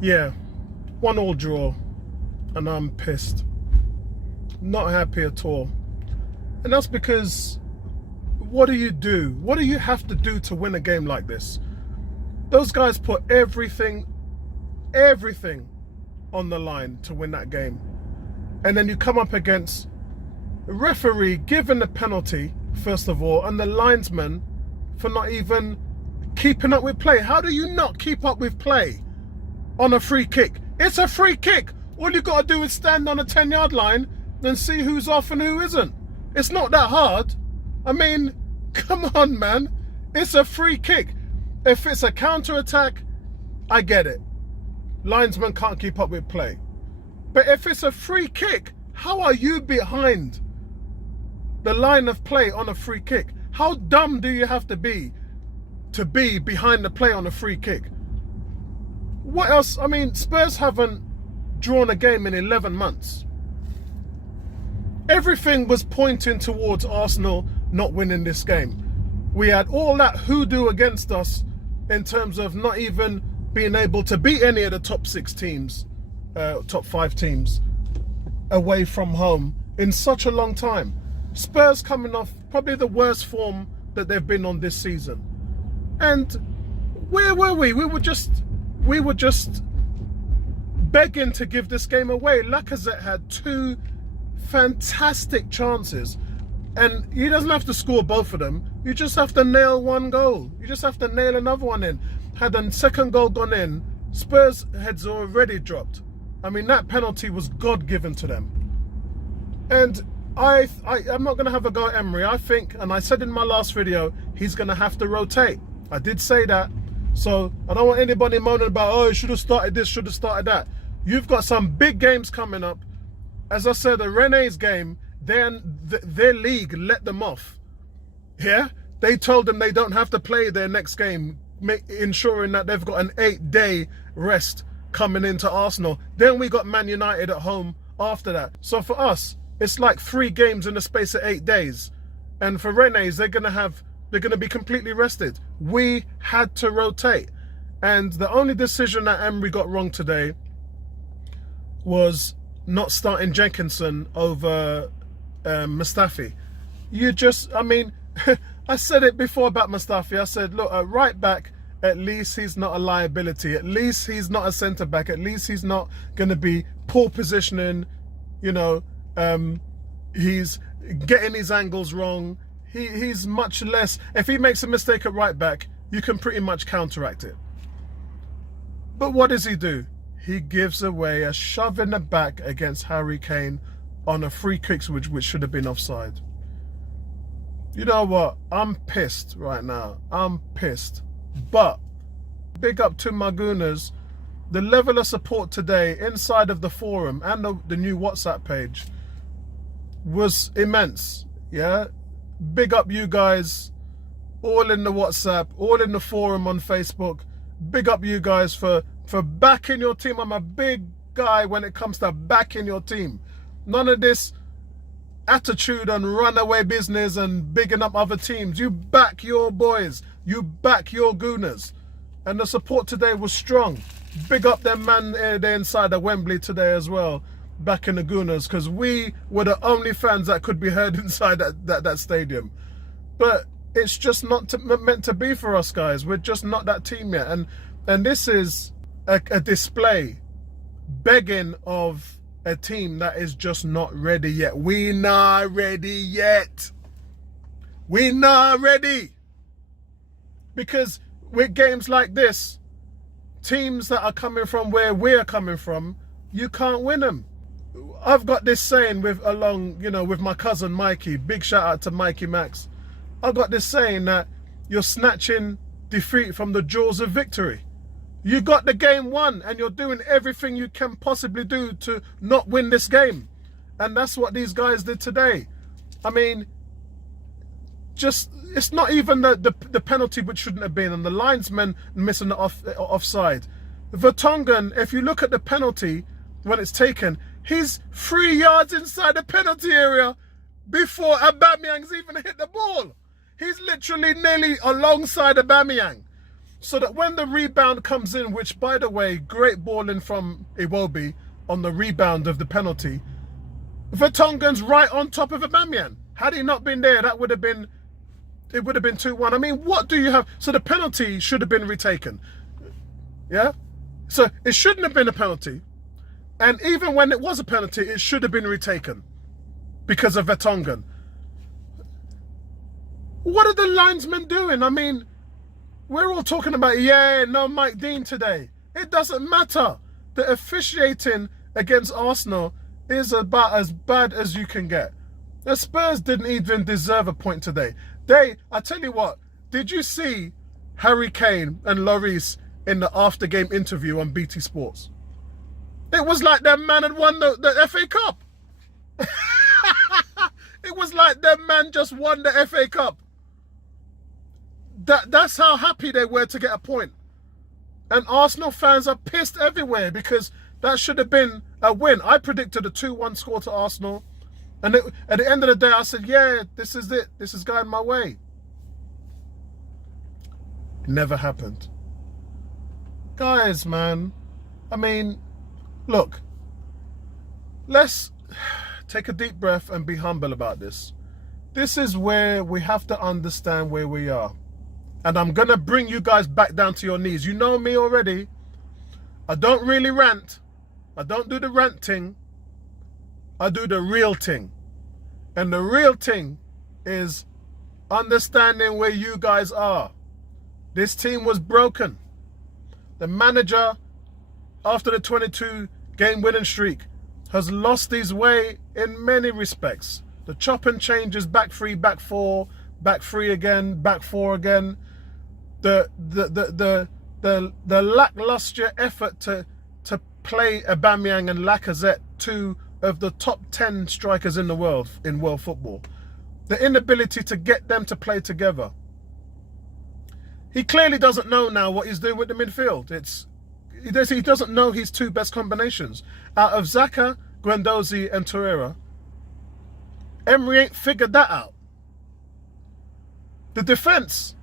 Yeah, 1-1 draw, and I'm pissed. Not happy at all. And that's because, what do you do? What do you have to do to win a game like this? Those guys put everything on the line to win that game. And then you come up against a referee giving the penalty, first of all, and the linesman for not even keeping up with play. How do you not keep up with play on a free kick? It's a free kick. All you got to do is stand on a 10-yard line and see who's off and who isn't. It's not that hard. I mean, come on, man. It's a free kick. If it's a counter-attack, I get it. Linesman can't keep up with play. But if it's a free kick, how are you behind the line of play on a free kick? How dumb do you have to be behind the play on a free kick? What else? I mean, Spurs haven't drawn a game in 11 months. Everything was pointing towards Arsenal not winning this game. We had all that hoodoo against us in terms of not even being able to beat any of the top 6 teams, top 5 teams away from home in such a long time. Spurs coming off probably the worst form that they've been on this season. And where were we? We were just begging to give this game away. Lacazette had 2 fantastic chances, and he doesn't have to score both of them. You just have to nail 1 goal. You just have to nail another one in. Had a second goal gone in, Spurs heads already dropped. I mean, that penalty was God-given to them. And I'm not going to have a go at Emery. I think, and I said in my last video, he's going to have to rotate. I did say that. So I don't want anybody moaning about, oh, should have started this, should have started that. You've got some big games coming up. As I said, the Rene's game, their league let them off. Yeah? They told them they don't have to play their next game, ensuring that they've got an 8-day rest coming into Arsenal. Then we got Man United at home after that. So for us, it's like 3 games in the space of 8 days. And for Rene's, they're going to be completely rested. We had to rotate. And the only decision that Emery got wrong today was not starting Jenkinson over Mustafi. I mean, I said it before about Mustafi. I said, look, at right back, at least he's not a liability. At least he's not a centre back. At least he's not going to be poor positioning. You know, he's getting his angles wrong. He's much less. If he makes a mistake at right back, you can pretty much counteract it. But what does he do? He gives away a shove in the back against Harry Kane on a free kick which should have been offside. You know what? I'm pissed right now. I'm pissed. But big up to my Gooners. The level of support today inside of the forum and the new WhatsApp page was immense. Yeah? Big up you guys, all in the WhatsApp, all in the forum on Facebook. Big up you guys for backing your team. I'm a big guy when it comes to backing your team. None of this attitude and runaway business and bigging up other teams. You back your boys. You back your Gooners. And the support today was strong. Big up them man there inside of Wembley today as well, backing the Gooners, because we were the only fans that could be heard inside that stadium. But it's just not meant to be for us, guys. We're just not that team yet. And this is a display begging of a team that is just not ready yet. We not ready yet. We not ready. Because with games like this, teams that are coming from where we're coming from, you can't win them. I've got this saying with my cousin Mikey. Big shout out to Mikey Max. I've got this saying that you're snatching defeat from the jaws of victory. You got the game won and you're doing everything you can possibly do to not win this game. And that's what these guys did today. I mean, it's not even the penalty which shouldn't have been, and the linesman missing the offside. Vertonghen, if you look at the penalty when it's taken, he's 3 yards inside the penalty area before Aubameyang's even hit the ball. He's literally nearly alongside Aubameyang. So that when the rebound comes in, which, by the way, great balling from Iwobi on the rebound of the penalty, Vertonghen's right on top of Aubameyang. Had he not been there, it would have been 2-1. I mean, what do you have? So the penalty should have been retaken. Yeah? So it shouldn't have been a penalty. And even when it was a penalty, it should have been retaken because of Vertonghen. What are the linesmen doing? I mean, we're all talking about, yeah, no Mike Dean today. It doesn't matter. The officiating against Arsenal is about as bad as you can get. The Spurs didn't even deserve a point today. I tell you what, did you see Harry Kane and Lloris in the after-game interview on BT Sports? It was like that man had won the FA Cup. It was like that man just won the FA Cup. That's how happy they were to get a point. And Arsenal fans are pissed everywhere because that should have been a win. I predicted a 2-1 score to Arsenal. And at the end of the day, I said, yeah, this is it. This is going my way. It never happened. Guys, man, I mean, look, let's take a deep breath and be humble about this. This is where we have to understand where we are. And I'm going to bring you guys back down to your knees. You know me already. I don't really rant. I don't do the rant thing. I do the real thing. And the real thing is understanding where you guys are. This team was broken. The manager, after the 22-game winning streak, has lost his way in many respects. The chop and changes, back three, back four, back three again, back four again. The lackluster effort to play Aubameyang and Lacazette, two of the top 10 strikers in the world, in world football. The inability to get them to play together. He clearly doesn't know now what he's doing with the midfield. He doesn't know his two best combinations. Out of Xhaka, Guendouzi and Torreira, Emery ain't figured that out. The defence,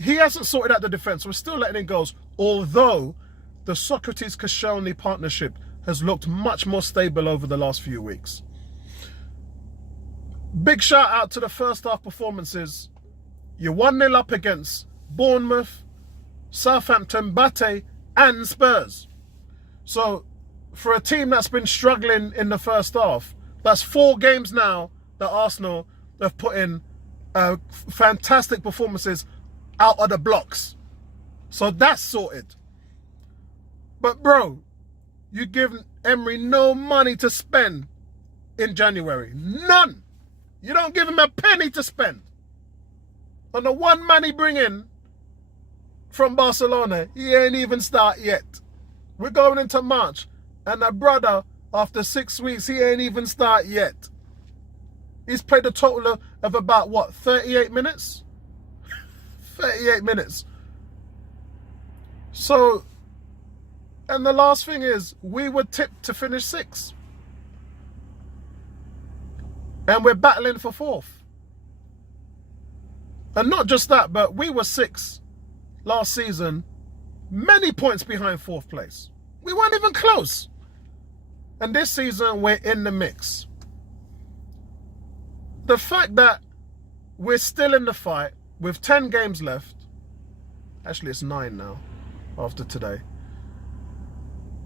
he hasn't sorted out the defence. We're still letting in goals, although the Sokratis-Koscielny partnership has looked much more stable over the last few weeks. Big shout out to the first half performances. You're 1-0 up against Bournemouth, Southampton, Bate and Spurs. So for a team that's been struggling in the first half, that's 4 games now that Arsenal have put in fantastic performances out of the blocks. So that's sorted. But bro, you give Emery no money to spend in January. None. You don't give him a penny to spend. And the one man he bring in from Barcelona, he ain't even start yet. We're going into March. And the brother, after 6 weeks, he ain't even start yet. He's played a total of about, what, 38 minutes? 38 minutes. So, and the last thing is, we were tipped to finish 6th. And we're battling for 4th. And not just that, but we were 6th last season, many points behind 4th place. We weren't even close. And this season, we're in the mix. The fact that we're still in the fight with 10 games left, actually it's 9 now, after today,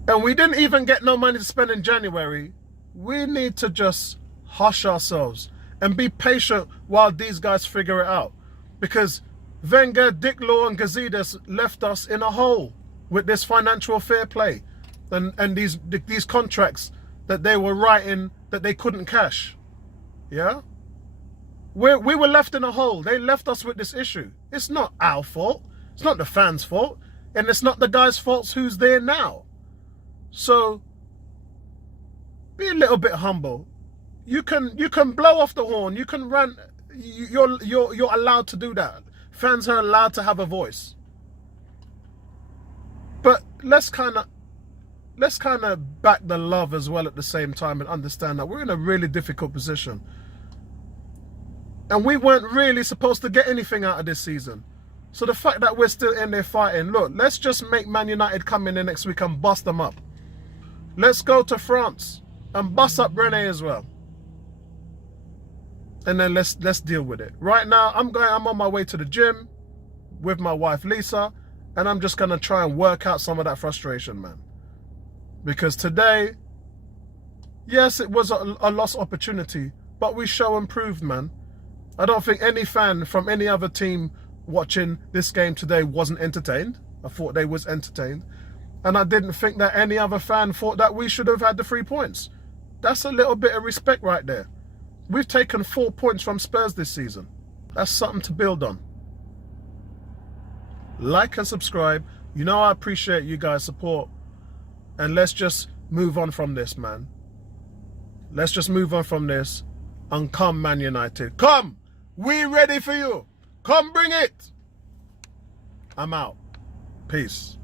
and we didn't even get no money to spend in January, we need to just hush ourselves and be patient while these guys figure it out. Because Wenger, Dick Law and Gazidis left us in a hole with this financial fair play and these contracts that they were writing that they couldn't cash. Yeah? We were left in a hole. They left us with this issue. It's not our fault. It's not the fans' fault. And it's not the guy's fault who's there now. So, be a little bit humble. You can blow off the horn. You can rant. You're allowed to do that. Fans are allowed to have a voice. But let's kind of back the love as well at the same time and understand that we're in a really difficult position. And we weren't really supposed to get anything out of this season. So the fact that we're still in there fighting, look, let's just make Man United come in the next week and bust them up. Let's go to France and bust up Rene as well. And then let's deal with it. Right now, I'm on my way to the gym with my wife Lisa, and I'm just gonna try and work out some of that frustration, man. Because today, yes, it was a lost opportunity, but we show and proved, man. I don't think any fan from any other team watching this game today wasn't entertained. I thought they was entertained. And I didn't think that any other fan thought that we should have had the 3 points. That's a little bit of respect right there. We've taken 4 points from Spurs this season. That's something to build on. Like and subscribe. You know I appreciate you guys' support. And let's just move on from this, man. Let's just move on from this and come, Man United. Come! We ready for you. Come bring it. I'm out. Peace.